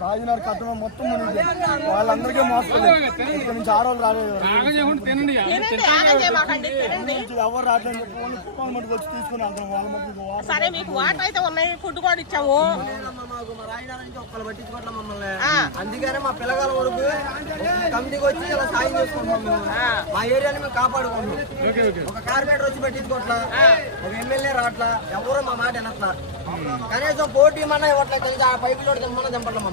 రాజునాడు కట్టడం మొత్తం వాళ్ళందరికీ మోసలేదు. ఇక్కడ నుంచి ఆడవాళ్ళు రాలేదు, ఎవరు రావట్లేదు. మటుకు వచ్చి తీసుకుని అంటాం వాళ్ళ మధ్య. సరే మీకు వాటర్ అయితే ఉన్నాయి, ఫుడ్ కూడా ఇచ్చాము. ఒక్కరు పట్టించుకోవట్లే మమ్మల్ని. అందుకనే మా పిల్లగాల వరకు కమిటీకి వచ్చి ఇలా సాయం చేసుకుంటాం. మా ఏరియాని మేము కాపాడుకుంటాం. ఒక కార్పొరేటర్ వచ్చి పట్టించుకోవట్లా, ఒక ఎమ్మెల్యే రావట్లా, ఎవరు మా మాట వినట్లా. కనీసం పోటీ మన్నా ఇవ్వట్లేదు. ఆ పైపులో తెమ్మన్నా చంపట్లే మమ్మల్ని.